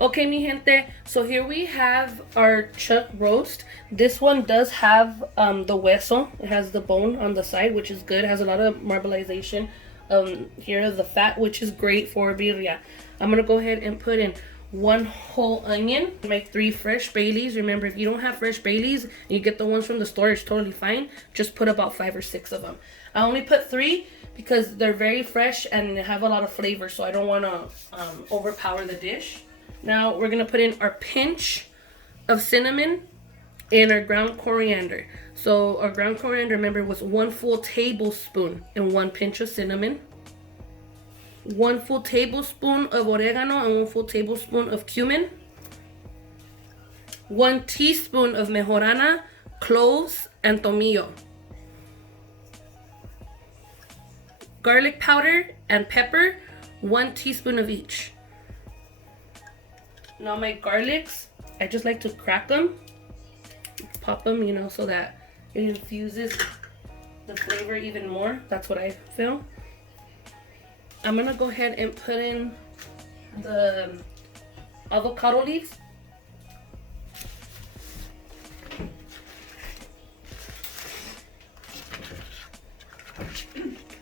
Okay, mi gente, so here we have our chuck roast. This one does have the hueso. It has the bone on the side, which is good. It has a lot of marbleization here, the fat, which is great for birria. I'm going to go ahead and put in one whole onion. Make 3 fresh bay leaves. Remember, if you don't have fresh bay leaves, you get the ones from the store, it's totally fine. Just put about 5 or 6 of them. I only put 3 because they're very fresh and they have a lot of flavor, so I don't want to overpower the dish. Now we're going to put in our pinch of cinnamon and our ground coriander. So our ground coriander, remember, was 1 full tablespoon and 1 pinch of cinnamon. 1 full tablespoon of oregano and 1 full tablespoon of cumin. 1 teaspoon of mejorana, cloves, and tomillo. Garlic powder and pepper, 1 teaspoon of each. Now my garlics, I just like to crack them, pop them, you know, so that it infuses the flavor even more. That's what I feel. I'm gonna go ahead and put in the avocado leaves.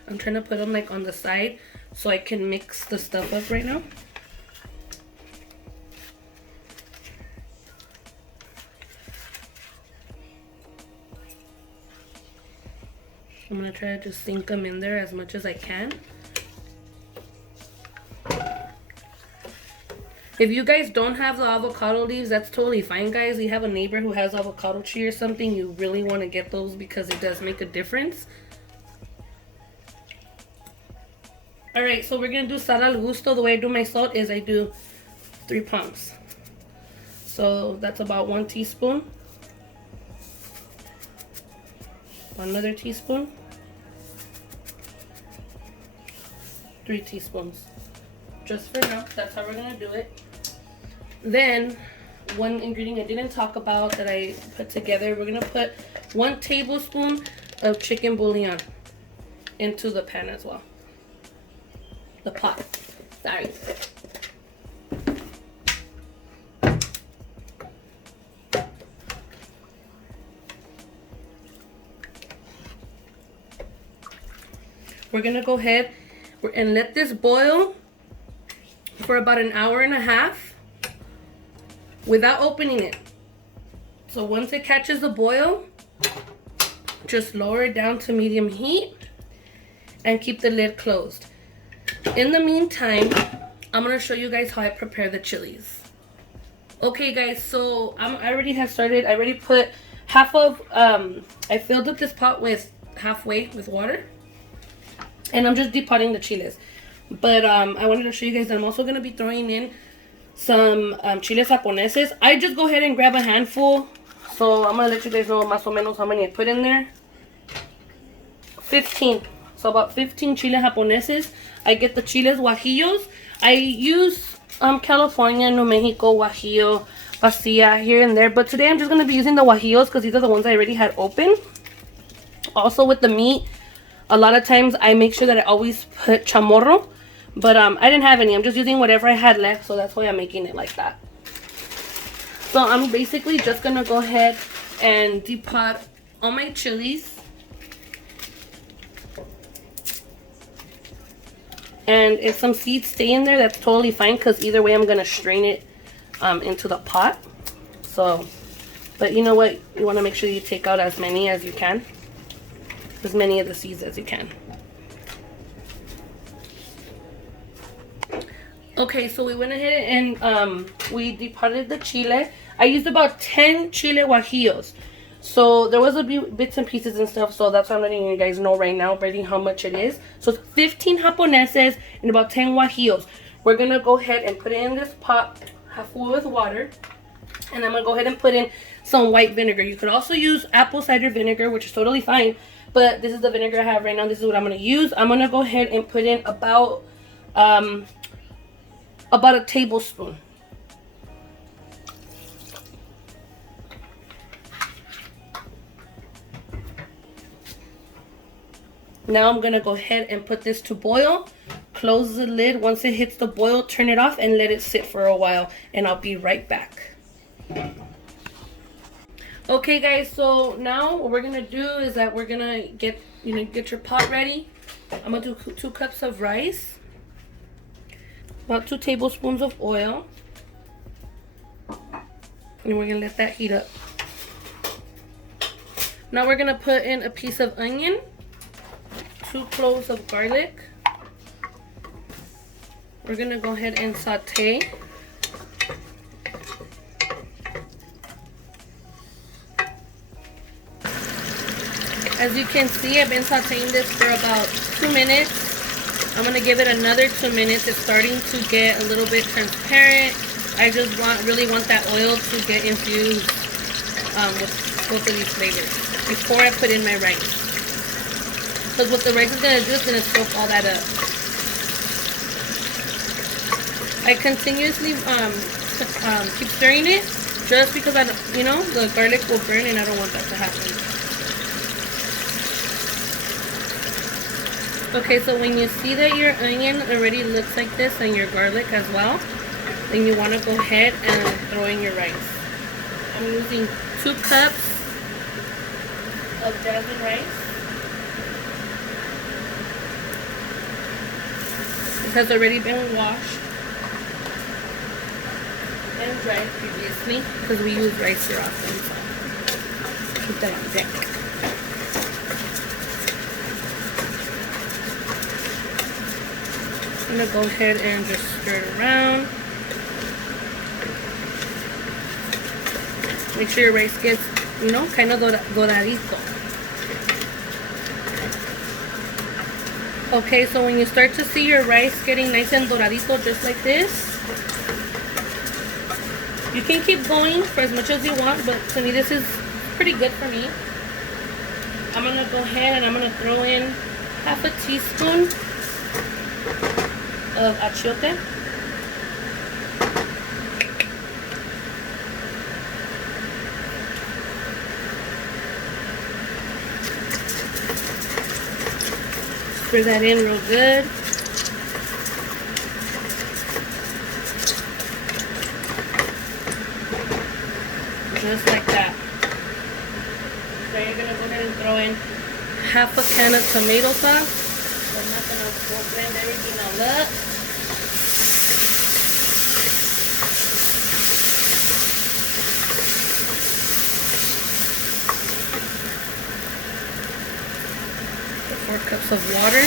I'm trying to put them like on the side so I can mix the stuff up right now. I'm gonna try to just sink them in there as much as I can. If you guys don't have the avocado leaves, that's totally fine, guys. You have a neighbor who has avocado tree or something, you really want to get those because it does make a difference. Alright, so we're gonna do sal al gusto. The way I do my salt is I do 3 pumps. So that's about 1 teaspoon. Another teaspoon. 3 teaspoons. Just for now, that's how we're gonna do it. Then, one ingredient I didn't talk about that I put together, we're gonna put 1 tablespoon of chicken bouillon into the pan as well. The pot. Sorry. We're gonna go ahead and let this boil for about 1.5 hours without opening it. So once it catches the boil, just lower it down to medium heat and keep the lid closed. In the meantime, I'm gonna show you guys how I prepare the chilies. Okay guys, so I already have started. I already put half of I filled up this pot with halfway with water, and I'm just depotting the chiles. But I wanted to show you guys that I'm also gonna be throwing in some chiles japoneses. I just go ahead and grab a handful, so I'm gonna let you guys know más o menos how many I put in there. 15. So about 15 chiles japoneses. I get the chiles guajillos. I use California, New Mexico, guajillo, pasilla here and there. But today I'm just going to be using the guajillos because these are the ones I already had open. Also with the meat, a lot of times I make sure that I always put chamorro. But I didn't have any. I'm just using whatever I had left. So that's why I'm making it like that. So I'm basically just going to go ahead and depot all my chilies. And if some seeds stay in there, that's totally fine because either way I'm going to strain it into the pot. So, but you know what? You want to make sure you take out as many as you can. As many of the seeds as you can. Okay, so we went ahead and we depotted the chile. I used about 10 chile guajillos. So there was a few bits and pieces and stuff, so that's why I'm letting you guys know right now already how much it is. So it's 15 japoneses and about 10 guajillos. We're gonna go ahead and put it in this pot half full with water, and I'm gonna go ahead and put in some white vinegar. You could also use apple cider vinegar, which is totally fine, but this is the vinegar I have right now. This is what I'm gonna use. I'm gonna go ahead and put in about a tablespoon. Now I'm gonna go ahead and put this to boil. Close the lid. Once it hits the boil, turn it off and let it sit for a while, and I'll be right back. Okay guys, so now what we're gonna do is that we're gonna get your pot ready. I'm gonna do 2 cups of rice, about 2 tablespoons of oil, and we're gonna let that heat up. Now we're gonna put in a piece of onion, 2 cloves of garlic. We're gonna go ahead and saute. As you can see, I've been sauteing this for about 2 minutes. I'm gonna give it another 2 minutes. It's starting to get a little bit transparent. I just really want that oil to get infused with both of these flavors before I put in my rice. Because what the rice is gonna do is gonna soak all that up. I continuously keep stirring it just because the garlic will burn and I don't want that to happen. Okay, so when you see that your onion already looks like this and your garlic as well, then you want to go ahead and throw in your rice. I'm using 2 cups of jasmine rice. This has already been washed and dried previously because we use rice here often, so keep that on deck. I'm gonna go ahead and just stir it around. Make sure your rice gets, kind of doradito. Okay, so when you start to see your rice getting nice and doradito just like this, you can keep going for as much as you want, but to me this is pretty good for me. I'm going to go ahead and I'm going to throw in half a teaspoon of achiote. Stir that in real good. Just like that. So you're going to go ahead and throw in half a can of tomato sauce. I'm not going to go blend everything all up. Put 4 cups of water.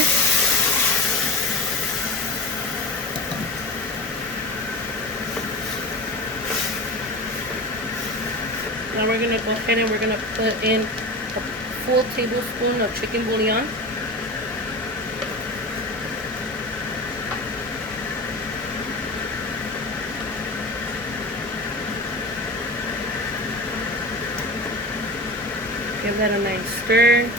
Now we're going to go ahead and we're going to put in a full tablespoon of chicken bouillon. Give that a nice stir.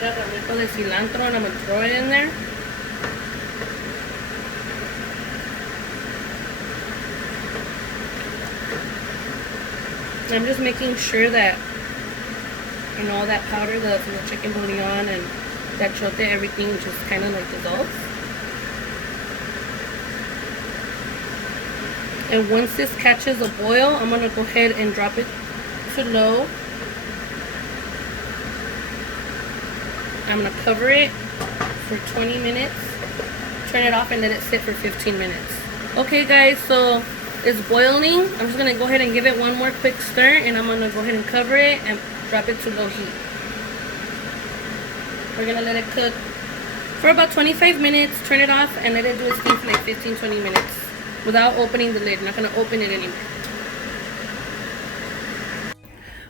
Get a little de cilantro and I'm going to throw it in there. I'm just making sure that, all that powder, the chicken bouillon and that achiote, everything just kind of like dissolves. And once this catches a boil, I'm going to go ahead and drop it to low. I'm going to cover it for 20 minutes. Turn it off and let it sit for 15 minutes. Okay guys, so it's boiling. I'm just going to go ahead and give it one more quick stir, and I'm going to go ahead and cover it and drop it to low heat. We're going to let it cook for about 25 minutes. Turn it off and let it do its thing for like 15-20 minutes without opening the lid. I'm not going to open it anymore.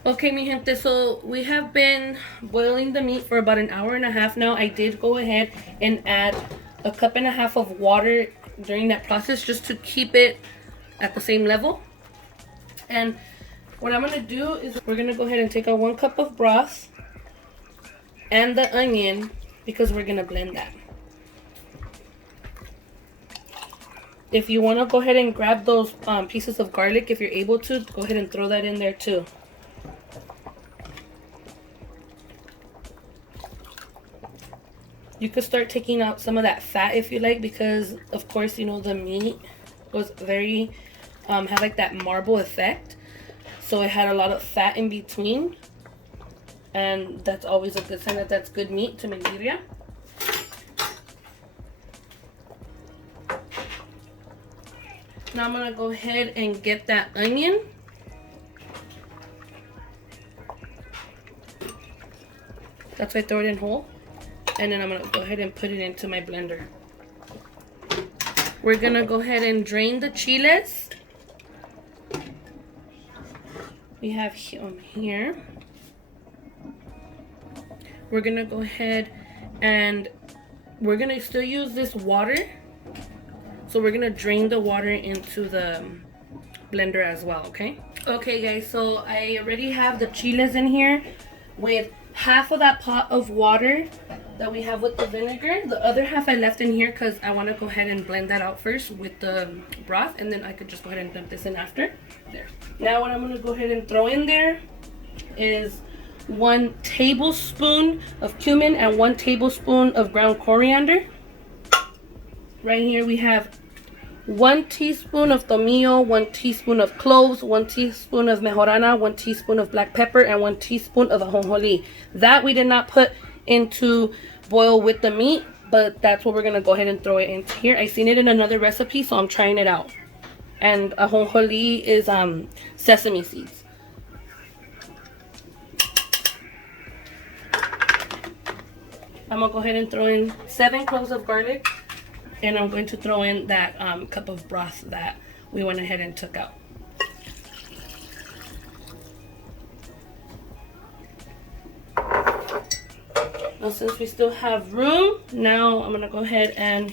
Okay, mi gente, so we have been boiling the meat for about an hour and a half now. I did go ahead and add a cup and a half of water during that process just to keep it at the same level. And what I'm going to do is we're going to go ahead and take our 1 cup of broth and the onion, because we're going to blend that. If you want to go ahead and grab those pieces of garlic, if you're able to, go ahead and throw that in there too. You could start taking out some of that fat if you like, because of course, you know, the meat was very had like that marble effect, so it had a lot of fat in between, and that's always a good sign that that's good meat to make birria. Now I'm gonna go ahead and get that onion. That's why I throw it in whole. And then I'm gonna go ahead and put it into my blender. We're gonna go ahead and drain the chiles. We have here. We're gonna go ahead and we're gonna still use this water. So we're gonna drain the water into the blender as well, okay? Okay guys, so I already have the chiles in here with half of that pot of water that we have with the vinegar. The other half I left in here because I want to go ahead and blend that out first with the broth, and then I could just go ahead and dump this in after. There. Now what I'm going to go ahead and throw in there is 1 tablespoon of cumin and 1 tablespoon of ground coriander. Right here we have 1 teaspoon of tomillo, 1 teaspoon of cloves, 1 teaspoon of mejorana, 1 teaspoon of black pepper, and 1 teaspoon of ajonjolí. That we did not put into boil with the meat, but that's what we're going to go ahead and throw it into here. I seen it in another recipe, so I'm trying it out. And ajonjolí is sesame seeds. I'm going to go ahead and throw in 7 cloves of garlic. And I'm going to throw in that cup of broth that we went ahead and took out. Now since we still have room, now I'm going to go ahead and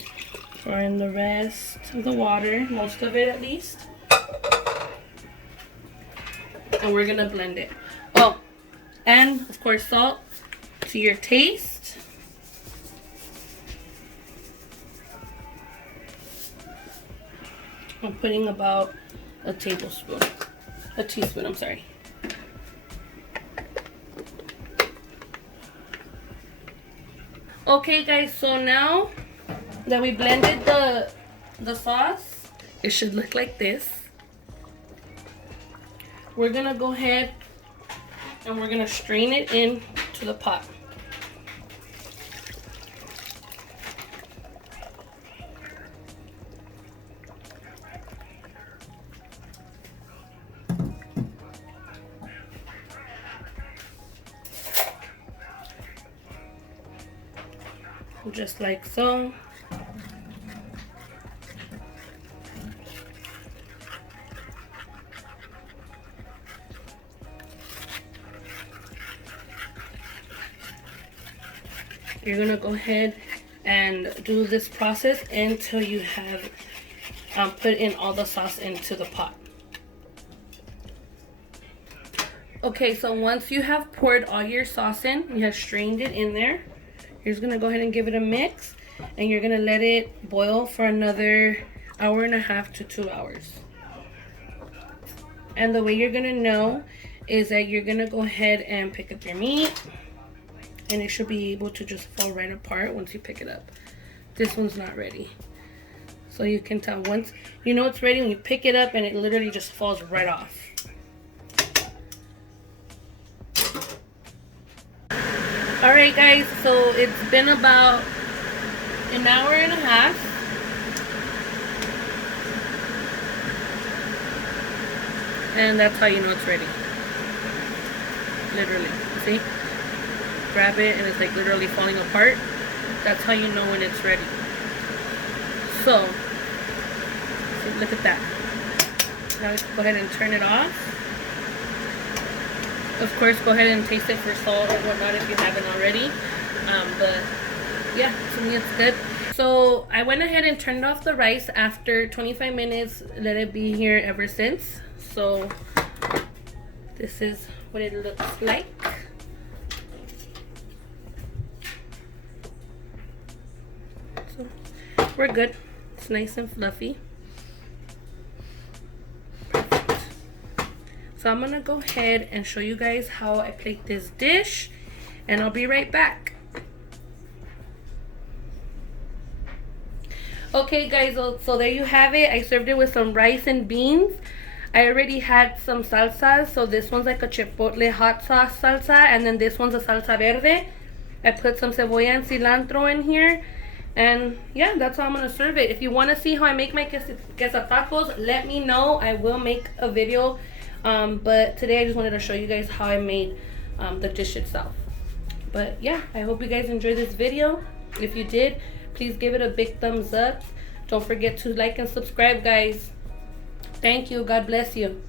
throw in the rest of the water, most of it at least. And we're going to blend it. Oh, and of course salt to your taste. I'm putting about a teaspoon, I'm sorry. Okay guys, so now that we blended the sauce, it should look like this. We're gonna go ahead and we're gonna strain it into the pot. Just like so. You're gonna go ahead and do this process until you have put in all the sauce into the pot. Okay, so once you have poured all your sauce in, you have strained it in there. You're just going to go ahead and give it a mix, and you're going to let it boil for another 1.5 hours to 2 hours. And the way you're going to know is that you're going to go ahead and pick up your meat, and it should be able to just fall right apart once you pick it up. This one's not ready. So you can tell once you know it's ready when you pick it up and it literally just falls right off. Alright guys, so it's been about 1.5 hours. And that's how you know it's ready. Literally. See? Grab it and it's like literally falling apart. That's how you know when it's ready. So, see, look at that. Now let's go ahead and turn it off. Of course, go ahead and taste it for salt or whatnot if you haven't already. But yeah, to me it's good. So I went ahead and turned off the rice after 25 minutes. Let it be here ever since. So this is what it looks like. So we're good. It's nice and fluffy. So I'm gonna go ahead and show you guys how I plate this dish, and I'll be right back. Okay, guys, so there you have it. I served it with some rice and beans. I already had some salsas. So this one's like a chipotle hot sauce salsa, and then this one's a salsa verde. I put some cebolla and cilantro in here. And yeah, that's how I'm going to serve it. If you want to see how I make my queso tacos, let me know. I will make a video. But today I just wanted to show you guys how I made the dish itself. But yeah, I hope you guys enjoyed this video. If you did, please give it a big thumbs up. Don't forget to like and subscribe, guys. Thank you. God bless you.